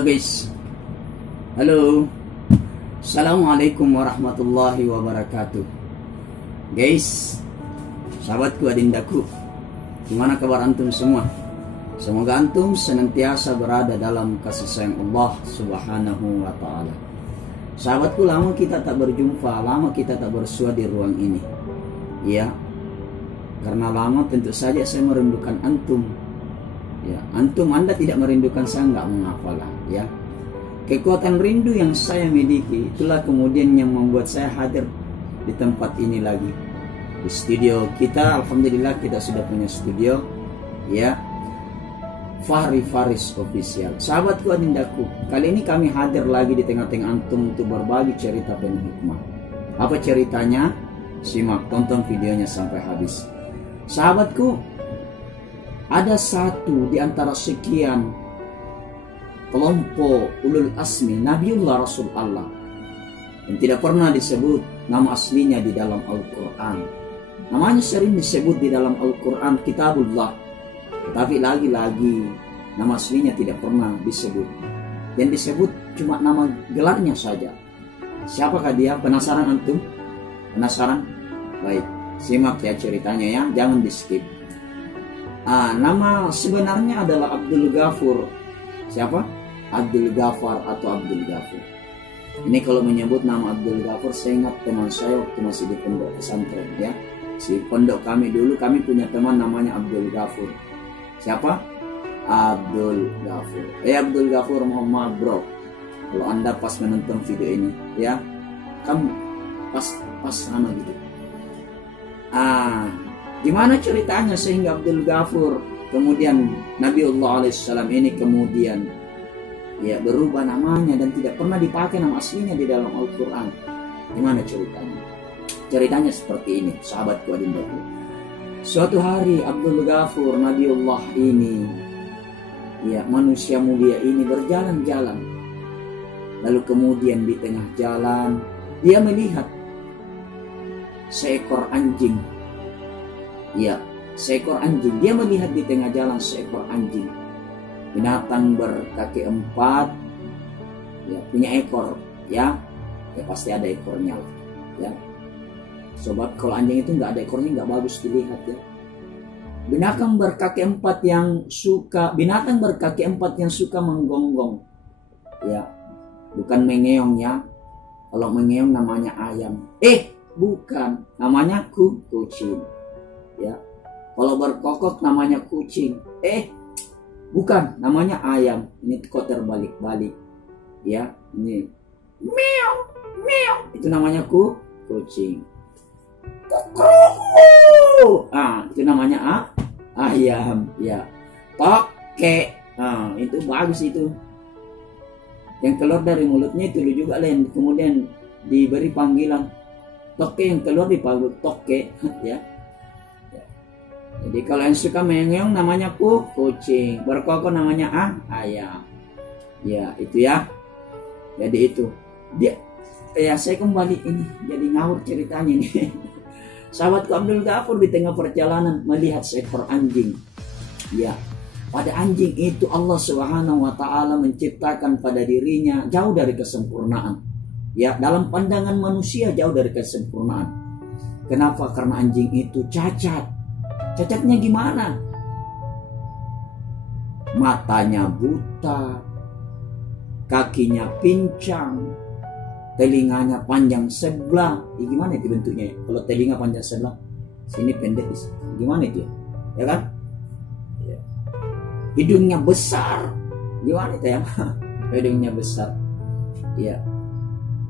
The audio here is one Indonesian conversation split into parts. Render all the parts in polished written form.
Halo guys. Halo. Assalamualaikum warahmatullahi wabarakatuh. Guys, sahabatku adindaku, gimana kabar antum semua? Semoga antum senantiasa berada dalam kasih sayang Allah Subhanahu wa ta'ala. Sahabatku, lama kita tak berjumpa, lama kita tak bersua di ruang ini. Ya, karena lama tentu saja saya merindukan antum. Ya, Anda tidak merindukan saya, nggak mengapalah. Ya, kekuatan rindu yang saya miliki itulah kemudian yang membuat saya hadir di tempat ini lagi, di studio kita. Alhamdulillah kita sudah punya studio, ya, Fahri Faris Official. Sahabatku adindaku, kali ini kami hadir lagi di tengah-tengah antum untuk berbagi cerita penuh hikmah. Apa ceritanya? Simak, tonton videonya sampai habis. Sahabatku, ada satu di antara sekian kelompok ulul asmi Nabiullah Rasul Allah yang tidak pernah disebut nama aslinya di dalam Al-Quran. Namanya sering disebut di dalam Al-Quran Kitabullah, tetapi lagi-lagi nama aslinya tidak pernah disebut. Yang disebut cuma nama gelarnya saja. Siapakah dia? Penasaran antum? Penasaran? Baik, simak ya ceritanya ya, jangan di skip. Nama sebenarnya adalah Abdul Ghafur. Siapa? Abdul Ghafar atau Abdul Ghafur. Ini kalau menyebut nama Abdul Ghafur, saya ingat teman saya waktu masih di pondok pesantren, ya. Si pondok kami dulu, kami punya teman namanya Abdul Ghafur. Siapa? Abdul Ghafur. Abdul Ghafur Muhammad bro. Kalau Anda pas menonton video ini, ya, kamu pas sama gitu. Gimana ceritanya sehingga Abdul Ghafur kemudian Nabiullah alaihissalam ini kemudian ya berubah namanya dan tidak pernah dipakai nama aslinya di dalam Al-Quran? Gimana ceritanya? Ceritanya seperti ini, sahabatku adindaku. Suatu hari Abdul Ghafur Nabiullah ini, ya manusia mulia ini berjalan-jalan. Lalu kemudian di tengah jalan dia melihat seekor anjing. Ya, seekor anjing. Dia melihat di tengah jalan seekor anjing. Binatang berkaki empat, ya, punya ekor, ya pasti ada ekornya, ya. Sobat, kalau anjing itu nggak ada ekornya nggak bagus dilihat, ya. Binatang berkaki empat yang suka menggonggong, ya, bukan mengeong, ya. Kalau mengeong namanya ayam. Bukan, namanya kucing. Ya, kalau berkokok namanya kucing. Bukan, namanya ayam. Ini kok terbalik-balik. Ya, ini meow, meow. Itu namanya kucing. Itu namanya ayam. Ya, toke. Itu bagus itu. Yang keluar dari mulutnya itu juga lain. Kemudian diberi panggilan toke, yang keluar dipanggil toke, ya. Jadi kalau yang suka mengeong namanya kucing, berkokok namanya ayam. Ya, itu ya. Jadi itu. Saya kembali ini jadi ngawur ceritanya ini. Sahabatku Abdul Ghafur di tengah perjalanan melihat seekor anjing. Ya, pada anjing itu Allah Subhanahu wa ta'ala menciptakan pada dirinya jauh dari kesempurnaan. Ya, dalam pandangan manusia jauh dari kesempurnaan. Kenapa? Karena anjing itu cacat. Cacatnya gimana? Matanya buta, kakinya pincang, telinganya panjang sebelah. Gimana itu bentuknya? Kalau telinga panjang sebelah, sini pendek, gimana itu? Ya kan? Ya. Hidungnya besar, gimana itu ya? Hidungnya besar. Ya.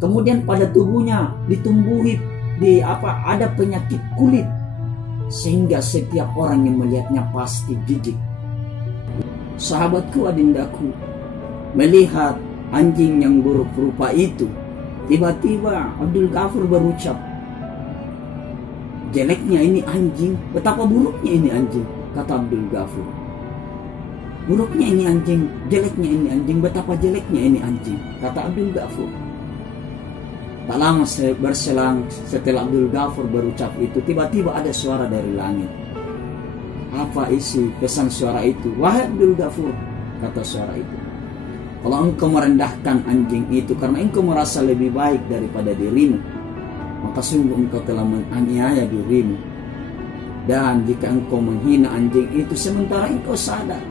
Kemudian pada tubuhnya ditumbuhi ada penyakit kulit, sehingga setiap orang yang melihatnya pasti jijik. Sahabatku adindaku, melihat anjing yang buruk rupa itu, tiba-tiba Abdul Ghafur berucap, jeleknya ini anjing, betapa buruknya ini anjing, kata Abdul Ghafur. Buruknya ini anjing, jeleknya ini anjing, betapa jeleknya ini anjing, kata Abdul Ghafur. Tak lama berselang setelah Abdul Ghafur berucap itu, tiba-tiba ada suara dari langit. Apa isi pesan suara itu? Wahai Abdul Ghafur, kata suara itu, Kalau engkau merendahkan anjing itu karena engkau merasa lebih baik daripada dirimu, maka sungguh engkau telah menganiaya dirimu. Dan jika engkau menghina anjing itu sementara engkau sadar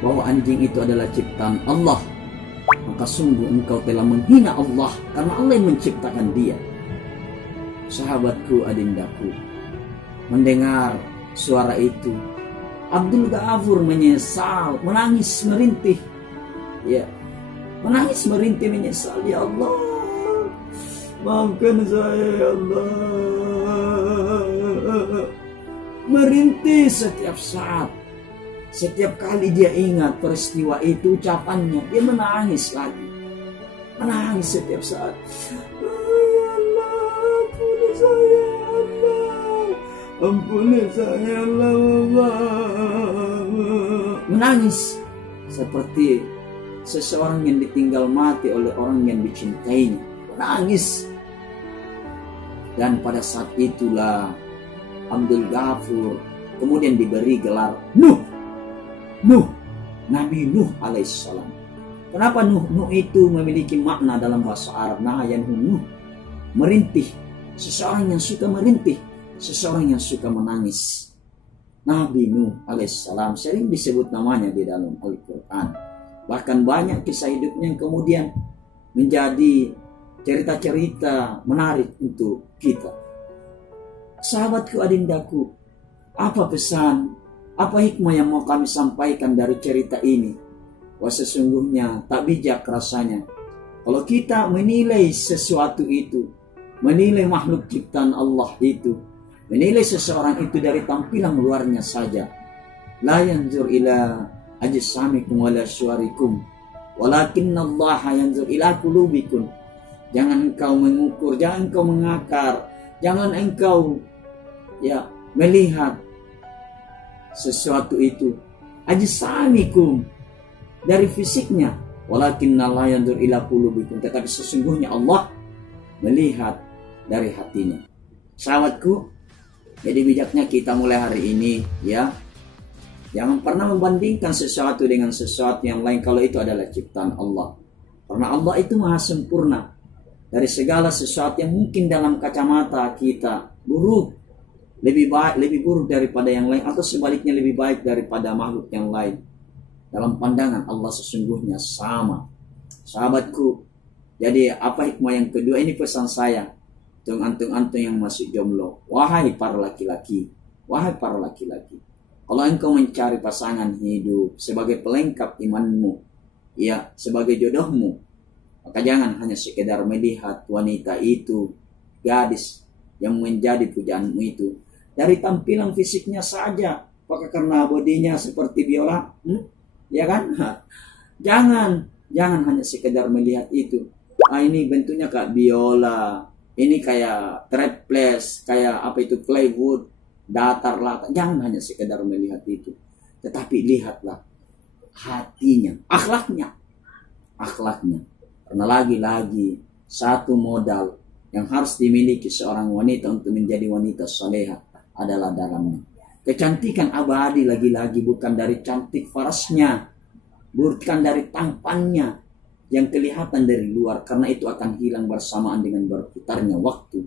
bahwa anjing itu adalah ciptaan Allah, maka sungguh engkau telah menghina Allah karena Allah yang menciptakan dia. Sahabatku, adindaku, mendengar suara itu, Abdul Ghafur menyesal, menangis merintih. Ya, menangis merintih menyesal. Ya Allah, maafkan saya ya Allah. Merintih setiap saat. Setiap kali dia ingat peristiwa itu, ucapannya, dia menangis lagi. Menangis setiap saat. Ya Allah, ampuni saya ya Allah. Ampuni saya ya Allah. Menangis seperti seseorang yang ditinggal mati oleh orang yang dicintainya. Menangis. Dan pada saat itulah Abdul Ghafur kemudian diberi gelar Nuh. Nabi Nuh alaihissalam. Kenapa Nuh? Nuh itu memiliki makna dalam bahasa Arab. Nuh, merintih. Seseorang yang suka merintih, seseorang yang suka menangis. Nabi Nuh alaihissalam sering disebut namanya di dalam Al-Quran. Bahkan banyak kisah hidupnya yang kemudian menjadi cerita-cerita menarik untuk kita. Sahabatku, adindaku, apa pesan, apa hikmah yang mau kami sampaikan dari cerita ini? Wah, sesungguhnya tak bijak rasanya kalau kita menilai sesuatu itu, menilai makhluk ciptaan Allah itu, menilai seseorang itu dari tampilan luarnya saja. La yanzur ila ajsamikum wala suwarikum walakinnallaha yanzur ila qulubikum. Jangan engkau mengukur, jangan engkau mengakar, jangan engkau melihat sesuatu itu ajsamikum dari fisiknya, walakinnallaha yanzur ila qulubikum, tetapi sesungguhnya Allah melihat dari hatinya. Sahabatku, jadi bijaknya kita mulai hari ini ya, jangan pernah membandingkan sesuatu dengan sesuatu yang lain kalau itu adalah ciptaan Allah. Karena Allah itu maha sempurna dari segala sesuatu yang mungkin dalam kacamata kita buruk, lebih baik, lebih buruk daripada yang lain, atau sebaliknya lebih baik daripada makhluk yang lain. Dalam pandangan Allah sesungguhnya sama. Sahabatku, jadi apa hikmah yang kedua? Ini pesan saya untuk antum-antum yang masih jomblo. Wahai para laki-laki, kalau engkau mencari pasangan hidup sebagai pelengkap imanmu, ya, sebagai jodohmu, maka jangan hanya sekedar melihat wanita itu, gadis yang menjadi pujaanmu itu dari tampilan fisiknya saja. Apakah karena bodinya seperti biola? Ya kan? Jangan hanya sekedar melihat itu. Ini bentuknya kayak biola, ini kayak trapeze, kayak apa itu, plywood, datar lah. Jangan hanya sekedar melihat itu, tetapi lihatlah hatinya, akhlaknya. Karena lagi-lagi satu modal yang harus dimiliki seorang wanita untuk menjadi wanita salehah adalah dalamnya. Kecantikan abadi lagi-lagi bukan dari cantik farasnya, bukan dari tampannya yang kelihatan dari luar, karena itu akan hilang bersamaan dengan berputarnya waktu.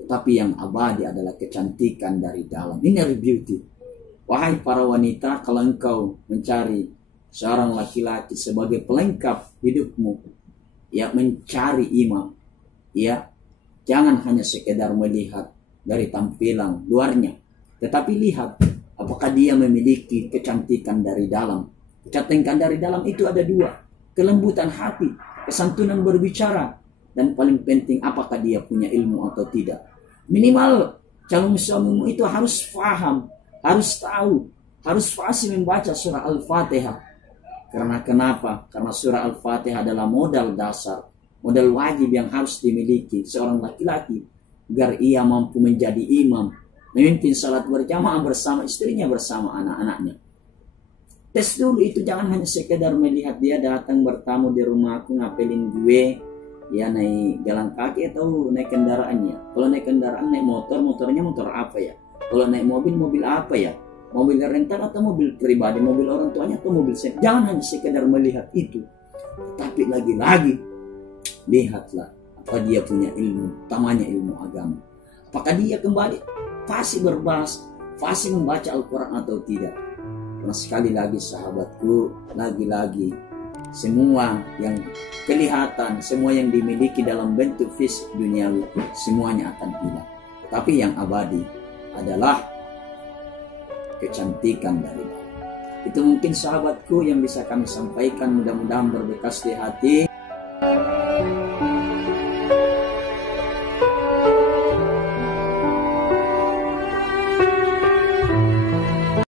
Tetapi yang abadi adalah kecantikan dari dalam, inner beauty. Wahai para wanita, kalau engkau mencari seorang laki-laki sebagai pelengkap hidupmu, ya, mencari imam, ya, jangan hanya sekedar melihat dari tampilan luarnya, tetapi lihat apakah dia memiliki kecantikan dari dalam. Kecantikan dari dalam itu ada dua: kelembutan hati, kesantunan berbicara, dan paling penting apakah dia punya ilmu atau tidak. Minimal calon suamimu itu harus paham, harus tahu, harus fasih membaca surah Al-Fatihah. Karena kenapa? Karena surah Al-Fatihah adalah modal dasar, modal wajib yang harus dimiliki seorang laki-laki agar ia mampu menjadi imam, memimpin salat berjamaah bersama istrinya, bersama anak-anaknya. Tes dulu itu, jangan hanya sekedar melihat dia datang bertamu di rumahku, ngapelin gue, ya, naik jalan kaki atau naik kendaraannya. Kalau naik kendaraan, naik motornya motor apa ya? Kalau naik mobil apa ya? Mobil rental atau mobil pribadi, mobil orang tuanya atau mobil sendiri. Jangan hanya sekedar melihat itu, Tapi lagi-lagi, lihatlah apa dia punya ilmu, utamanya ilmu agama. Apakah dia kembali fasih berbahas, fasih membaca Al-Quran atau tidak? Karena sekali lagi sahabatku, lagi-lagi semua yang kelihatan, semua yang dimiliki dalam bentuk fisik duniawi, semuanya akan hilang. Tapi yang abadi adalah kecantikan dari dalam. Itu mungkin sahabatku yang bisa kami sampaikan, mudah-mudahan berbekas di hati.